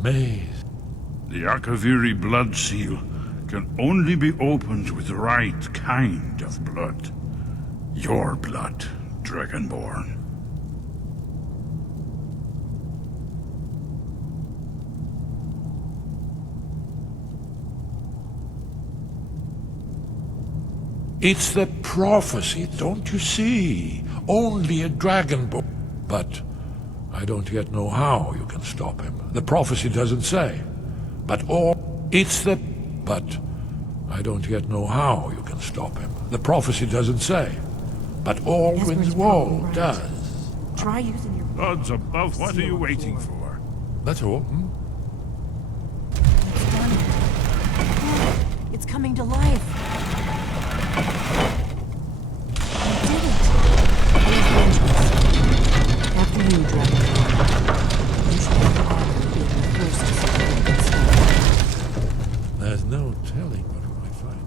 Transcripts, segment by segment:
Amazing. The Akaviri blood seal can only be opened with the right kind of blood. Your blood, Dragonborn. It's the prophecy, don't you see? Only a dragonborn. But I don't yet know how you can stop him. The prophecy doesn't say. But I don't yet know how you can stop him. The prophecy doesn't say. But Aldrin's wall right. does. Try using your... Gods above, what are you waiting for? That's all. Hmm? It's done. It's coming to life. You did it. After you, Dragon. You should have the honor of being the first to see it stop. There's no telling what we might find.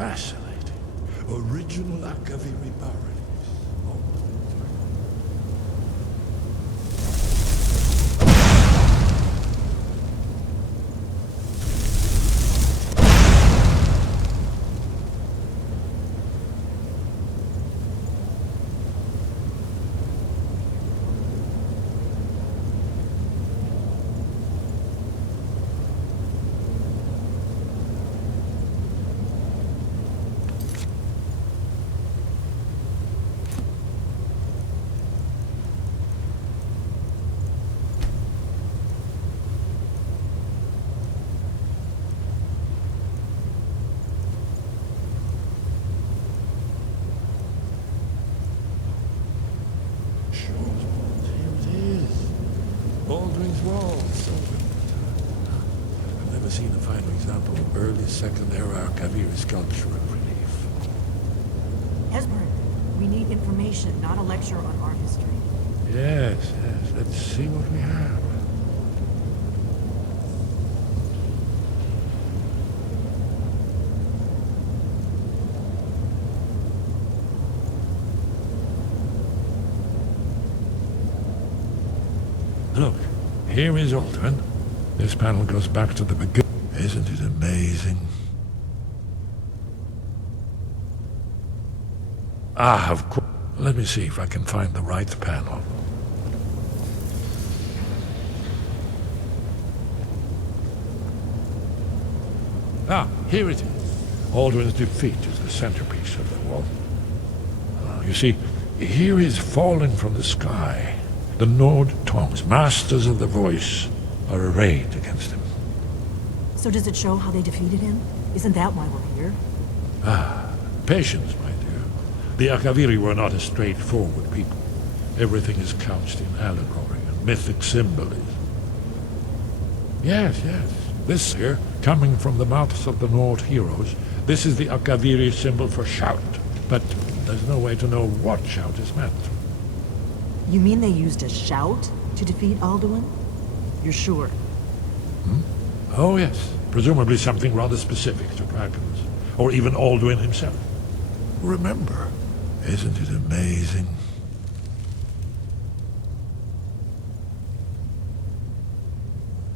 Fascinating. Original Akaviri baronies. Oh. Aldrin's wall. I've never seen a finer example of early Second Era Akaviri sculpture and relief. Esbern, we need information, not a lecture on art history. Yes, yes. Let's see what we have. Look, here is Aldrin. This panel goes back to the beginning. Isn't it amazing? Ah, of course. Let me see if I can find the right panel. Ah, here it is. Aldrin's defeat is the centerpiece of the wall. You see, here is fallen from the sky. The Nord tongues, masters of the voice, are arrayed against him. So does it show how they defeated him? Isn't that why we're here? Ah, patience, my dear. The Akaviri were not a straightforward people. Everything is couched in allegory and mythic symbolism. Yes, yes. This here, coming from the mouths of the Nord heroes, this is the Akaviri symbol for shout. But there's no way to know what shout is meant. You mean they used a shout to defeat Alduin? You're sure? Hmm? Oh, yes. Presumably something rather specific to dragons. Or even Alduin himself. Remember, isn't it amazing?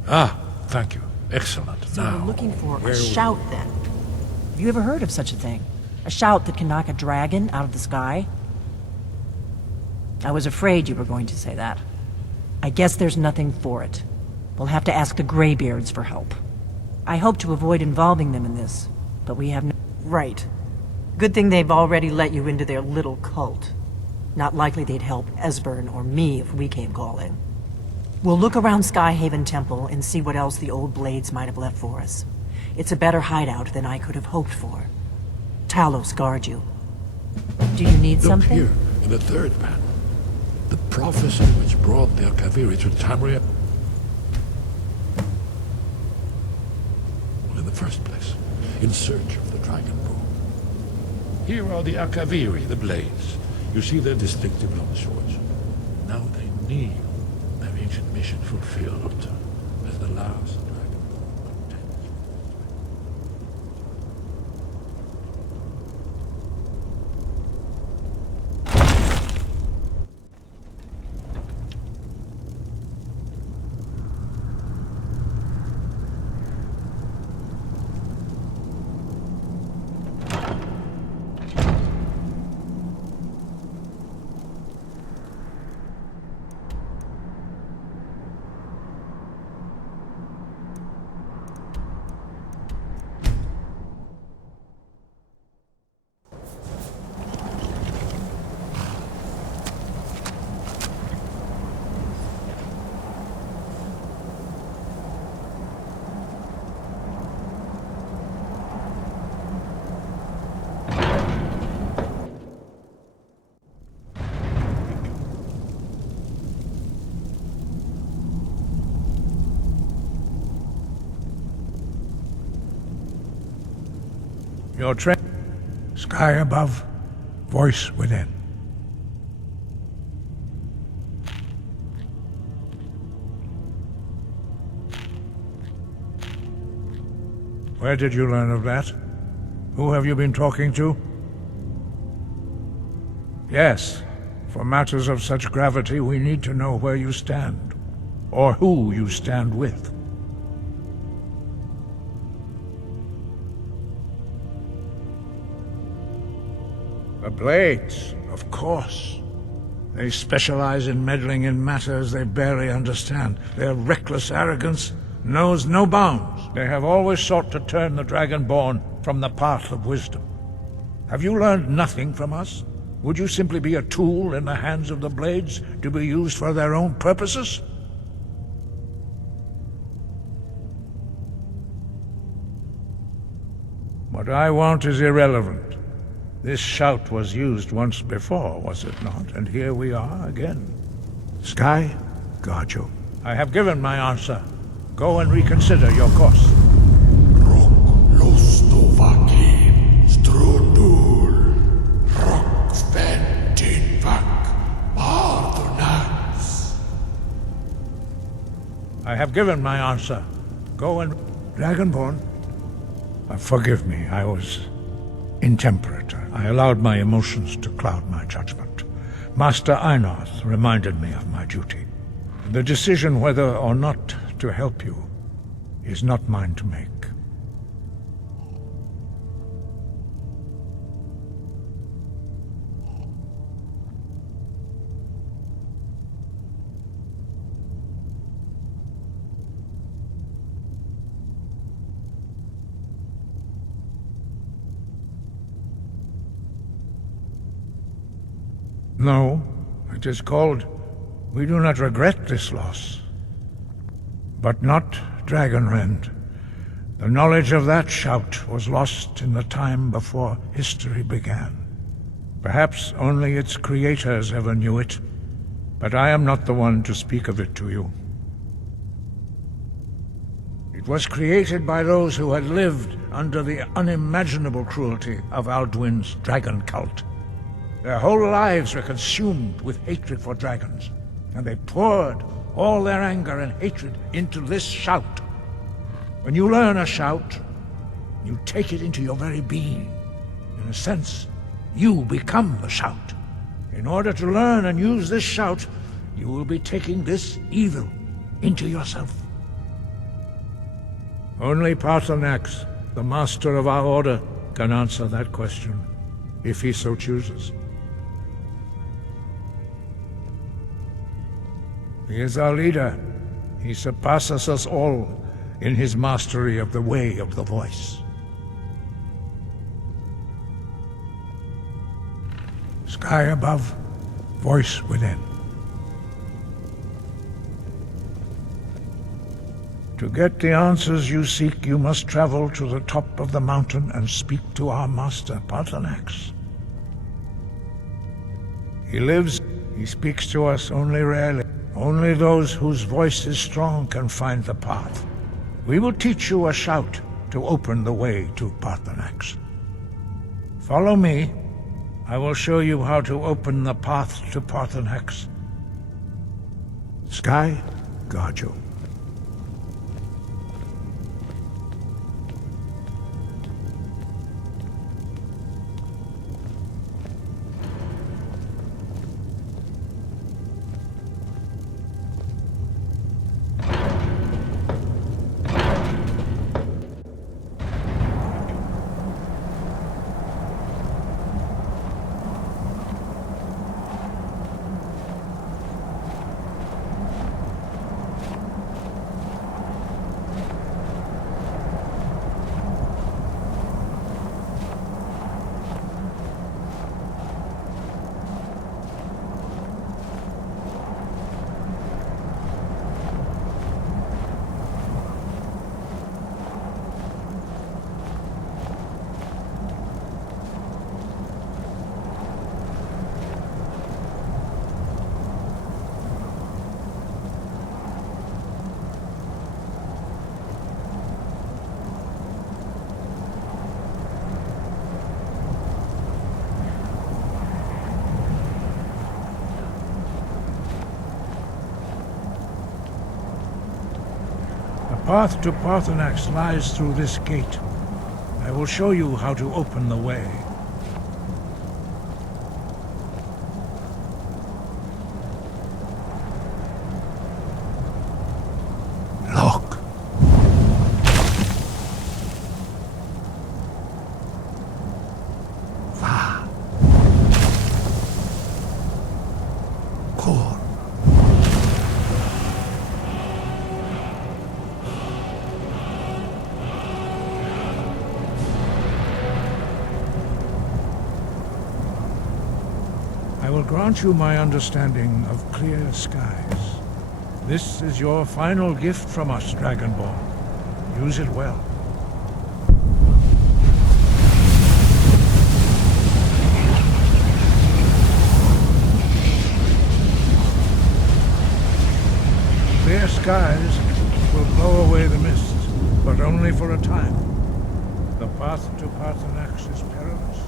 Ah, thank you. Excellent. So now, we're looking for where a shout, then. Have you ever heard of such a thing? A shout that can knock a dragon out of the sky? I was afraid you were going to say that. I guess there's nothing for it. We'll have to ask the Greybeards for help. I hope to avoid involving them in this, but we have no... Right. Good thing they've already let you into their little cult. Not likely they'd help Esbern or me if we came calling. We'll look around Skyhaven Temple and see what else the old blades might have left for us. It's a better hideout than I could have hoped for. Talos guard you. Do you need Look something? here, in the third panel. The prophecy which brought the Akaviri to Tamriel. first place, in search of the dragon bone. Here are the Akaviri, the blades. You see their distinctive long swords. Now they kneel, their ancient mission fulfilled as the last dragon bone contends. Your train. Sky above, voice within. Where did you learn of that? Who have you been talking to? Yes, for matters of such gravity, we need to know where you stand, or who you stand with. The Blades, of course. They specialize in meddling in matters they barely understand. Their reckless arrogance knows no bounds. They have always sought to turn the Dragonborn from the path of wisdom. Have you learned nothing from us? Would you simply be a tool in the hands of the Blades to be used for their own purposes? What I want is irrelevant. This shout was used once before, was it not? And here we are again. Sky, guard you. I have given my answer. Go and reconsider your course. I have given my answer. Go and... Dragonborn? Forgive me, I was intemperate. I allowed my emotions to cloud my judgment. Master Einarth reminded me of my duty. The decision whether or not to help you is not mine to make. No, it is called, we do not regret this loss. But not Dragonrend. The knowledge of that shout was lost in the time before history began. Perhaps only its creators ever knew it, but I am not the one to speak of it to you. It was created by those who had lived under the unimaginable cruelty of Alduin's dragon cult. Their whole lives were consumed with hatred for dragons, and they poured all their anger and hatred into this shout. When you learn a shout, you take it into your very being. In a sense, you become the shout. In order to learn and use this shout, you will be taking this evil into yourself. Only Paarthurnax, the master of our order, can answer that question, if he so chooses. He is our leader. He surpasses us all in his mastery of the way of the voice. Sky above, voice within. To get the answers you seek, you must travel to the top of the mountain and speak to our master, Paarthurnax. He lives, he speaks to us only rarely. Only those whose voice is strong can find the path. We will teach you a shout to open the way to Paarthurnax. Follow me. I will show you how to open the path to Paarthurnax. Sky, guard you. The path to Paarthurnax lies through this gate. I will show you how to open the way. Look. Va. Kor. I will grant you my understanding of clear skies. This is your final gift from us, Dragonborn. Use it well. Clear skies will blow away the mist, but only for a time. The path to Paarthurnax is perilous.